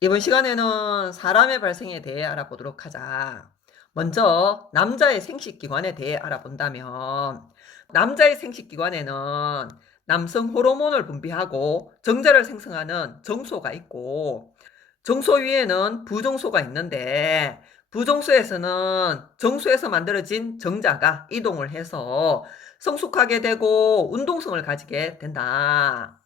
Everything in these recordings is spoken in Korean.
이번 시간에는 사람의 발생에 대해 알아보도록 하자. 먼저 남자의 생식기관에 대해 알아본다면 남자의 생식기관에는 남성 호르몬을 분비하고 정자를 생성하는 정소가 있고 정소 위에는 부정소가 있는데 부정소에서는 정소에서 만들어진 정자가 이동을 해서 성숙하게 되고 운동성을 가지게 된다.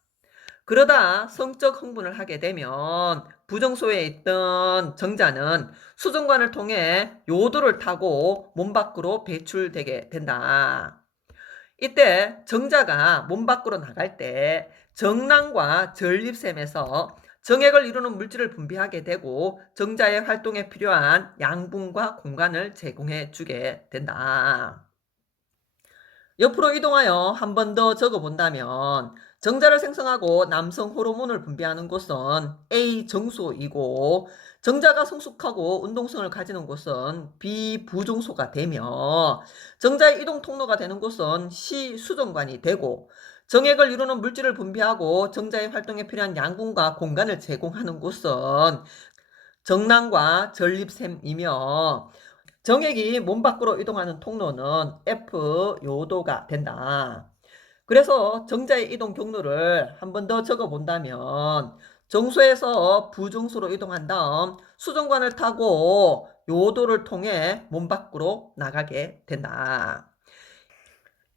그러다 성적 흥분을 하게 되면 부정소에 있던 정자는 수정관을 통해 요도를 타고 몸 밖으로 배출되게 된다. 이때 정자가 몸 밖으로 나갈 때 정낭과 전립샘에서 정액을 이루는 물질을 분비하게 되고 정자의 활동에 필요한 양분과 공간을 제공해 주게 된다. 옆으로 이동하여 한 번 더 적어본다면 정자를 생성하고 남성 호르몬을 분비하는 곳은 A 정소이고 정자가 성숙하고 운동성을 가지는 곳은 B 부정소가 되며 정자의 이동 통로가 되는 곳은 C 수정관이 되고 정액을 이루는 물질을 분비하고 정자의 활동에 필요한 양분과 공간을 제공하는 곳은 정낭과 전립샘이며 정액이 몸 밖으로 이동하는 통로는 F 요도가 된다. 그래서 정자의 이동 경로를 한 번 더 적어 본다면 정소에서 부정소로 이동한 다음 수정관을 타고 요도를 통해 몸 밖으로 나가게 된다.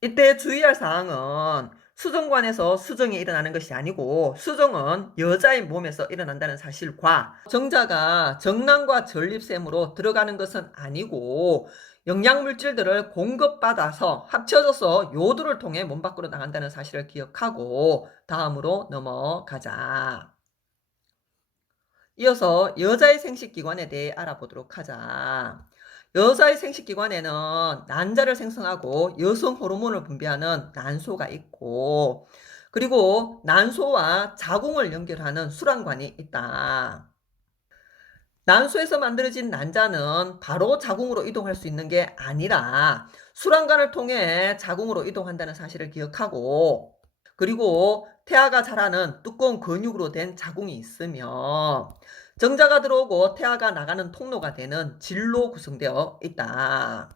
이때 주의할 사항은 수정관에서 수정이 일어나는 것이 아니고 수정은 여자의 몸에서 일어난다는 사실과 정자가 정낭과 전립샘으로 들어가는 것은 아니고 영양물질들을 공급받아서 합쳐져서 요도를 통해 몸 밖으로 나간다는 사실을 기억하고 다음으로 넘어가자. 이어서 여자의 생식기관에 대해 알아보도록 하자. 여자의 생식기관에는 난자를 생성하고 여성 호르몬을 분비하는 난소가 있고 그리고 난소와 자궁을 연결하는 수란관이 있다. 난소에서 만들어진 난자는 바로 자궁으로 이동할 수 있는 게 아니라 수란관을 통해 자궁으로 이동한다는 사실을 기억하고 그리고 태아가 자라는 두꺼운 근육으로 된 자궁이 있으며 정자가 들어오고 태아가 나가는 통로가 되는 질로 구성되어 있다.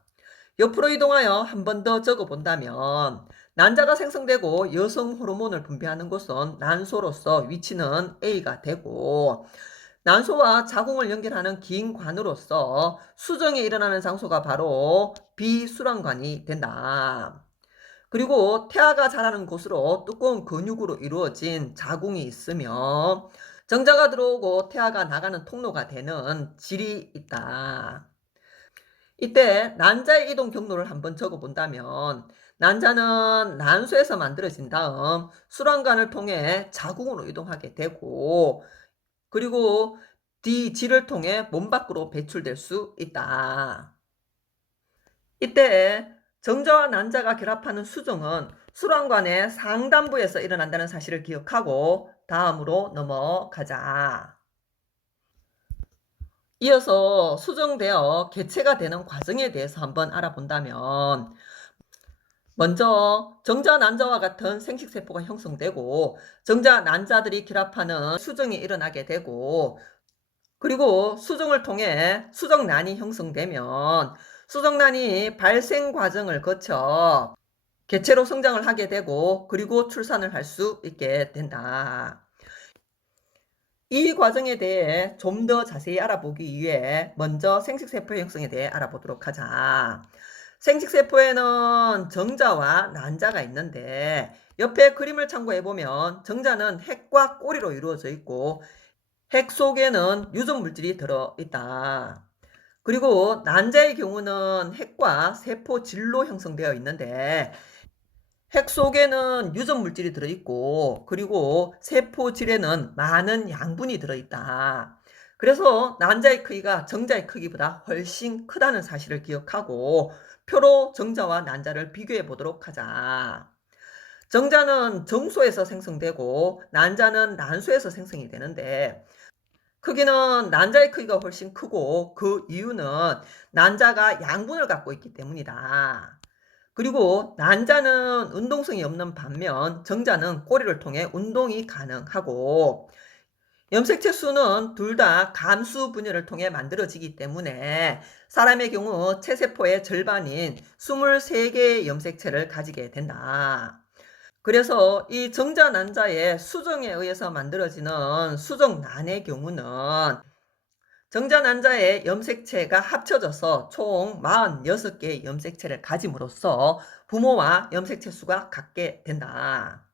옆으로 이동하여 한 번 더 적어본다면 난자가 생성되고 여성 호르몬을 분비하는 곳은 난소로서 위치는 A가 되고 난소와 자궁을 연결하는 긴 관으로서 수정이 일어나는 장소가 바로 비수란관이 된다. 그리고 태아가 자라는 곳으로 두꺼운 근육으로 이루어진 자궁이 있으며 정자가 들어오고 태아가 나가는 통로가 되는 질이 있다. 이때 난자의 이동 경로를 한번 적어본다면 난자는 난소에서 만들어진 다음 수란관을 통해 자궁으로 이동하게 되고 그리고 D질을 통해 몸 밖으로 배출될 수 있다. 이때 정자와 난자가 결합하는 수정은 수란관의 상단부에서 일어난다는 사실을 기억하고 다음으로 넘어가자. 이어서 수정되어 개체가 되는 과정에 대해서 한번 알아본다면 먼저 정자, 난자와 같은 생식세포가 형성되고 정자, 난자들이 결합하는 수정이 일어나게 되고 그리고 수정을 통해 수정란이 형성되면 수정란이 발생 과정을 거쳐 개체로 성장을 하게 되고 그리고 출산을 할 수 있게 된다. 이 과정에 대해 좀 더 자세히 알아보기 위해 먼저 생식세포 형성에 대해 알아보도록 하자. 생식세포에는 정자와 난자가 있는데 옆에 그림을 참고해보면 정자는 핵과 꼬리로 이루어져 있고 핵 속에는 유전 물질이 들어있다. 그리고 난자의 경우는 핵과 세포 질로 형성되어 있는데 핵 속에는 유전 물질이 들어있고 그리고 세포 질에는 많은 양분이 들어있다. 그래서 난자의 크기가 정자의 크기보다 훨씬 크다는 사실을 기억하고 표로 정자와 난자를 비교해 보도록 하자. 정자는 정소에서 생성되고 난자는 난소에서 생성이 되는데 크기는 난자의 크기가 훨씬 크고 그 이유는 난자가 양분을 갖고 있기 때문이다. 그리고 난자는 운동성이 없는 반면 정자는 꼬리를 통해 운동이 가능하고 염색체 수는 둘 다 감수 분열을 통해 만들어지기 때문에 사람의 경우 체세포의 절반인 23개의 염색체를 가지게 된다. 그래서 이 정자 난자의 수정에 의해서 만들어지는 수정란의 경우는 정자 난자의 염색체가 합쳐져서 총 46개의 염색체를 가짐으로써 부모와 염색체 수가 같게 된다.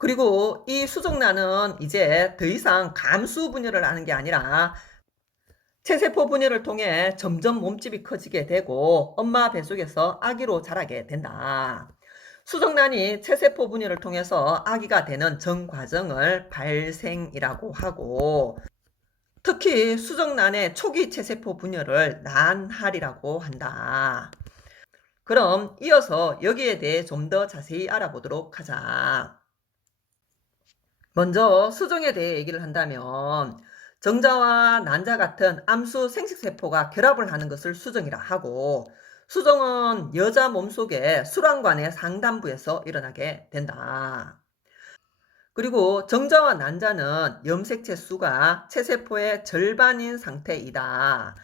그리고 이 수정란은 이제 더 이상 감수 분열을 하는 게 아니라 체세포 분열을 통해 점점 몸집이 커지게 되고 엄마 뱃속에서 아기로 자라게 된다. 수정란이 체세포 분열을 통해서 아기가 되는 전 과정을 발생이라고 하고, 특히 수정란의 초기 체세포 분열을 난할이라고 한다. 그럼 이어서 여기에 대해 좀 더 자세히 알아보도록 하자. 먼저 수정에 대해 얘기를 한다면 정자와 난자 같은 암수 생식세포가 결합을 하는 것을 수정이라 하고, 수정은 여자 몸속의 수란관의 상단부에서 일어나게 된다. 그리고 정자와 난자는 염색체 수가 체세포의 절반인 상태이다.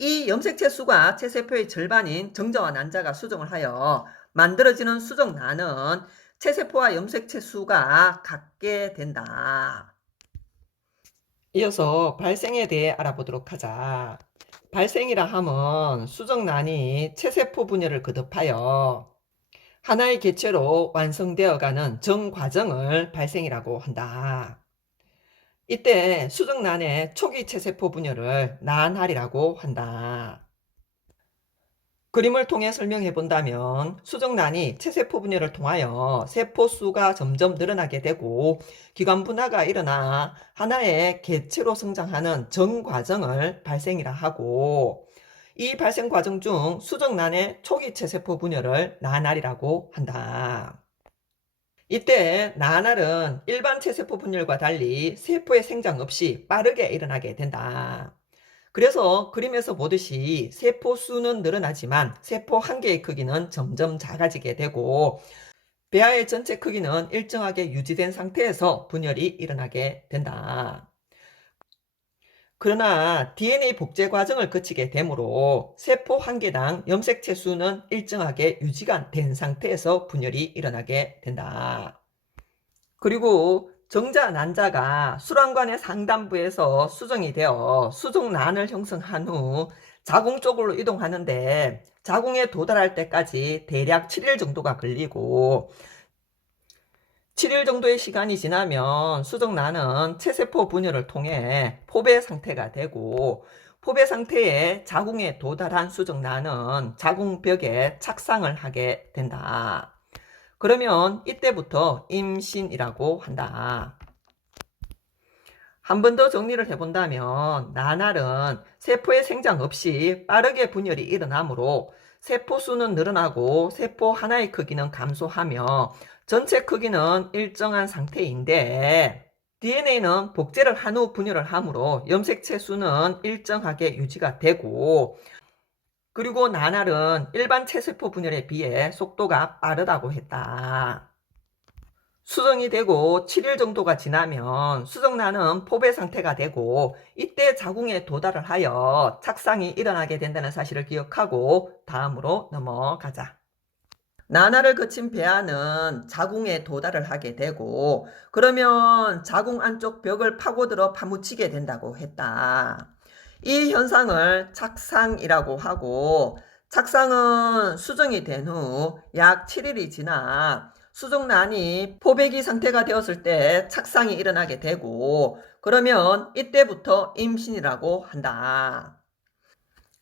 이 염색체 수가 체세포의 절반인 정자와 난자가 수정을 하여 만들어지는 수정란은 체세포와 염색체 수가 같게 된다. 이어서 발생에 대해 알아보도록 하자. 발생이라 함은 수정란이 체세포 분열을 거듭하여 하나의 개체로 완성되어가는 전 과정을 발생이라고 한다. 이때 수정란의 초기 체세포 분열을 난할이라고 한다. 그림을 통해 설명해 본다면 수정란이 체세포 분열을 통하여 세포 수가 점점 늘어나게 되고 기관 분화가 일어나 하나의 개체로 성장하는 전 과정을 발생이라 하고, 이 발생 과정 중 수정란의 초기 체세포 분열을 난할이라고 한다. 이때 난할은 일반 체세포 분열과 달리 세포의 생장 없이 빠르게 일어나게 된다. 그래서 그림에서 보듯이 세포 수는 늘어나지만 세포 한 개의 크기는 점점 작아지게 되고 배아의 전체 크기는 일정하게 유지된 상태에서 분열이 일어나게 된다. 그러나 DNA 복제 과정을 거치게 되므로 세포 한 개당 염색체 수는 일정하게 유지가 된 상태에서 분열이 일어나게 된다. 그리고 정자, 난자가 수란관의 상단부에서 수정이 되어 수정란을 형성한 후 자궁 쪽으로 이동하는데 자궁에 도달할 때까지 대략 7일 정도가 걸리고 7일 정도의 시간이 지나면 수정란은 체세포 분열을 통해 포배 상태가 되고 포배 상태에 자궁에 도달한 수정란은 자궁벽에 착상을 하게 된다. 그러면 이때부터 임신이라고 한다. 한 번 더 정리를 해본다면 난할은 세포의 생장 없이 빠르게 분열이 일어나므로 세포 수는 늘어나고 세포 하나의 크기는 감소하며 전체 크기는 일정한 상태인데 DNA는 복제를 한 후 분열을 하므로 염색체 수는 일정하게 유지가 되고, 그리고 난할은 일반 체세포 분열에 비해 속도가 빠르다고 했다. 수정이 되고 7일 정도가 지나면 수정란은 포배 상태가 되고 이때 자궁에 도달을 하여 착상이 일어나게 된다는 사실을 기억하고 다음으로 넘어가자. 난할을 거친 배아는 자궁에 도달을 하게 되고 그러면 자궁 안쪽 벽을 파고들어 파묻히게 된다고 했다. 이 현상을 착상이라고 하고, 착상은 수정이 된 후 약 7일이 지나 수정란이 포배기 상태가 되었을 때 착상이 일어나게 되고 그러면 이때부터 임신이라고 한다.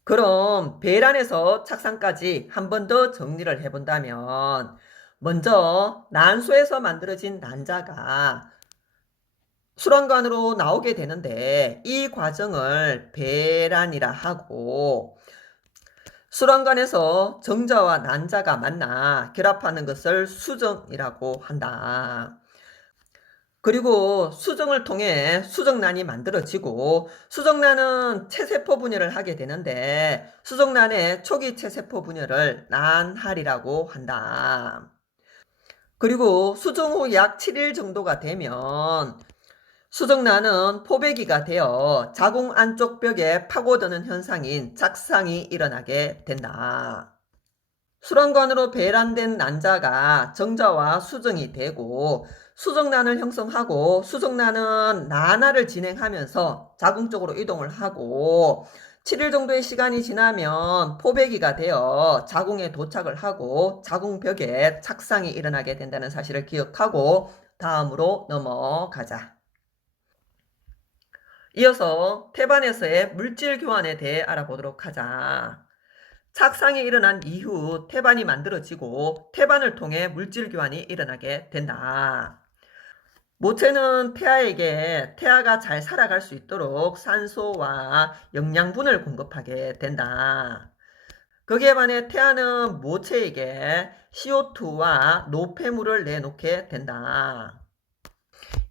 그럼 배란에서 착상까지 한 번 더 정리를 해본다면 먼저 난소에서 만들어진 난자가 수란관으로 나오게 되는데 이 과정을 배란이라 하고, 수란관에서 정자와 난자가 만나 결합하는 것을 수정이라고 한다. 그리고 수정을 통해 수정란이 만들어지고 수정란은 체세포 분열을 하게 되는데 수정란의 초기 체세포 분열을 난할이라고 한다. 그리고 수정 후 약 7일 정도가 되면 수정란은 포배기가 되어 자궁 안쪽 벽에 파고드는 현상인 착상이 일어나게 된다. 수란관으로 배란된 난자가 정자와 수정이 되고 수정란을 형성하고 수정란은 난화를 진행하면서 자궁 쪽으로 이동을 하고 7일 정도의 시간이 지나면 포배기가 되어 자궁에 도착을 하고 자궁벽에 착상이 일어나게 된다는 사실을 기억하고 다음으로 넘어가자. 이어서 태반에서의 물질 교환에 대해 알아보도록 하자. 착상이 일어난 이후 태반이 만들어지고 태반을 통해 물질 교환이 일어나게 된다. 모체는 태아에게 태아가 잘 살아갈 수 있도록 산소와 영양분을 공급하게 된다. 거기에 반해 태아는 모체에게 CO2와 노폐물을 내놓게 된다.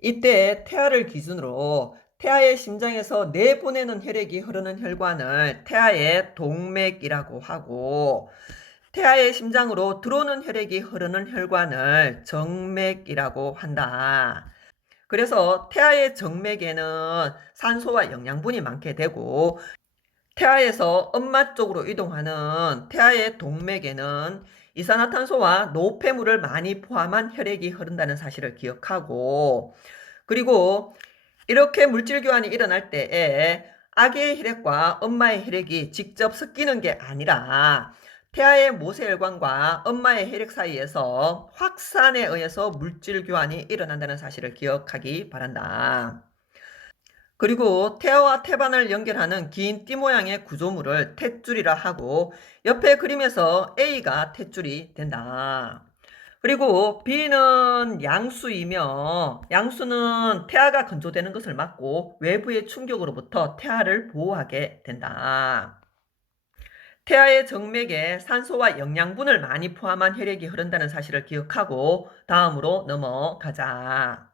이때 태아를 기준으로 태아의 심장에서 내보내는 혈액이 흐르는 혈관을 태아의 동맥이라고 하고 태아의 심장으로 들어오는 혈액이 흐르는 혈관을 정맥이라고 한다. 그래서 태아의 정맥에는 산소와 영양분이 많게 되고 태아에서 엄마 쪽으로 이동하는 태아의 동맥에는 이산화탄소와 노폐물을 많이 포함한 혈액이 흐른다는 사실을 기억하고 그리고 이렇게 물질 교환이 일어날 때에 아기의 혈액과 엄마의 혈액이 직접 섞이는 게 아니라 태아의 모세혈관과 엄마의 혈액 사이에서 확산에 의해서 물질 교환이 일어난다는 사실을 기억하기 바란다. 그리고 태아와 태반을 연결하는 긴 띠 모양의 구조물을 탯줄이라 하고 옆에 그림에서 A가 탯줄이 된다. 그리고 B는 양수이며 양수는 태아가 건조되는 것을 막고 외부의 충격으로부터 태아를 보호하게 된다. 태아의 정맥에 산소와 영양분을 많이 포함한 혈액이 흐른다는 사실을 기억하고 다음으로 넘어가자.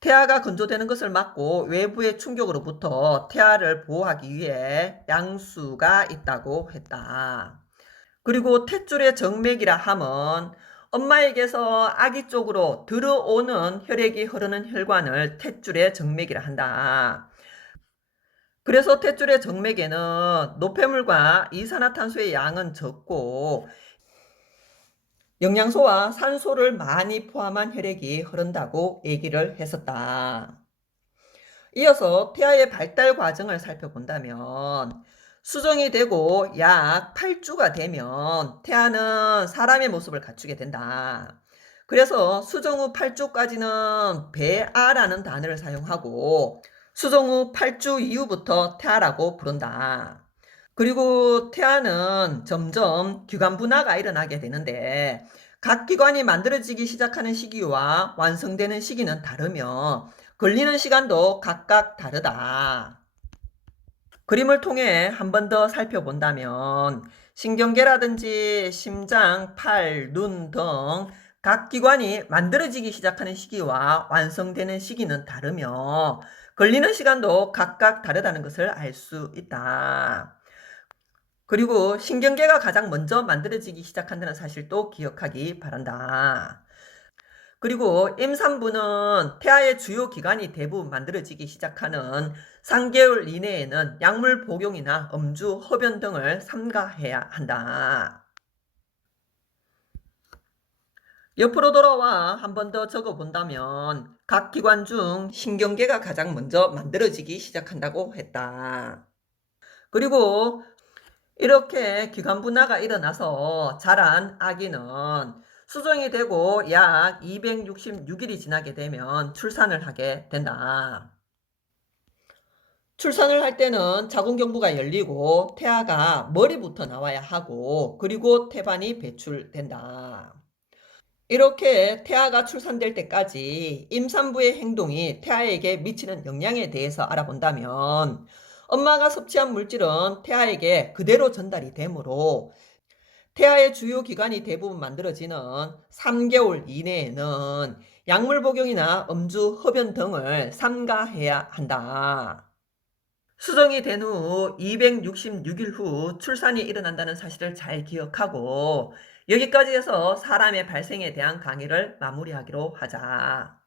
태아가 건조되는 것을 막고 외부의 충격으로부터 태아를 보호하기 위해 양수가 있다고 했다. 그리고 탯줄의 정맥이라 함은 엄마에게서 아기 쪽으로 들어오는 혈액이 흐르는 혈관을 탯줄의 정맥이라 한다. 그래서 탯줄의 정맥에는 노폐물과 이산화탄소의 양은 적고 영양소와 산소를 많이 포함한 혈액이 흐른다고 얘기를 했었다. 이어서 태아의 발달 과정을 살펴본다면 수정이 되고 약 8주가 되면 태아는 사람의 모습을 갖추게 된다. 그래서 수정 후 8주까지는 배아라는 단어를 사용하고 수정 후 8주 이후부터 태아라고 부른다. 그리고 태아는 점점 기관 분화가 일어나게 되는데 각 기관이 만들어지기 시작하는 시기와 완성되는 시기는 다르며 걸리는 시간도 각각 다르다. 그림을 통해 한 번 더 살펴본다면 신경계라든지 심장, 팔, 눈 등 각 기관이 만들어지기 시작하는 시기와 완성되는 시기는 다르며 걸리는 시간도 각각 다르다는 것을 알 수 있다. 그리고 신경계가 가장 먼저 만들어지기 시작한다는 사실도 기억하기 바란다. 그리고 임산부는 태아의 주요 기관이 대부분 만들어지기 시작하는 3개월 이내에는 약물 복용이나 음주, 흡연 등을 삼가해야 한다. 옆으로 돌아와 한 번 더 적어본다면 각 기관 중 신경계가 가장 먼저 만들어지기 시작한다고 했다. 그리고 이렇게 기관 분화가 일어나서 자란 아기는 수정이 되고 약 266일이 지나게 되면 출산을 하게 된다. 출산을 할 때는 자궁경부가 열리고 태아가 머리부터 나와야 하고 그리고 태반이 배출된다. 이렇게 태아가 출산될 때까지 임산부의 행동이 태아에게 미치는 영향에 대해서 알아본다면 엄마가 섭취한 물질은 태아에게 그대로 전달이 되므로 태아의 주요 기관이 대부분 만들어지는 3개월 이내에는 약물 복용이나 음주, 흡연 등을 삼가해야 한다. 수정이 된 후 266일 후 출산이 일어난다는 사실을 잘 기억하고 여기까지 해서 사람의 발생에 대한 강의를 마무리하기로 하자.